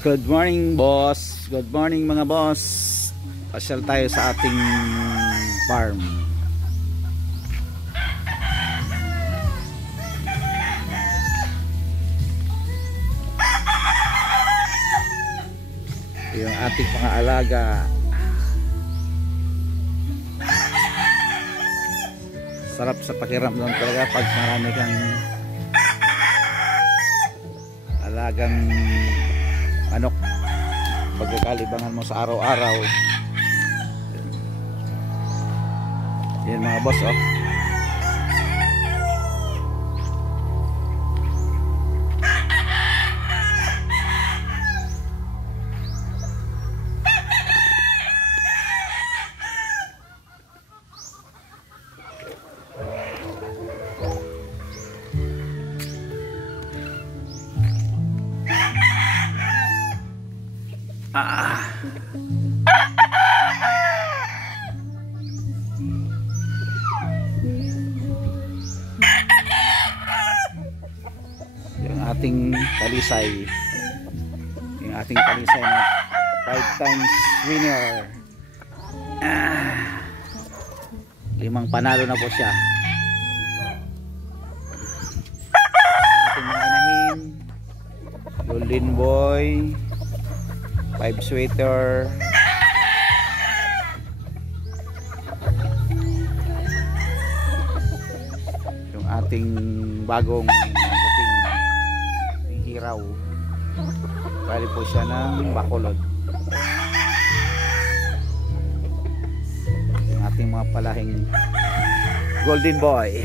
Good morning, boss. Good morning, mga boss. Pasyal tayo sa ating farm. Yung ating mga alaga. Sarap sa pakiramdam talaga pag marami kang alagang manok, pagkakalibangan mo sa araw-araw. Yan mga boss, oh. Yung ating talisay, na 5 times winner, 5 panalo na po siya. Ating mga inahin, Golden Boy, 5 sweater, yung ating bagong dating hiraw, bali po siya ng Bacolod. Yung ating mga palahing Golden Boy.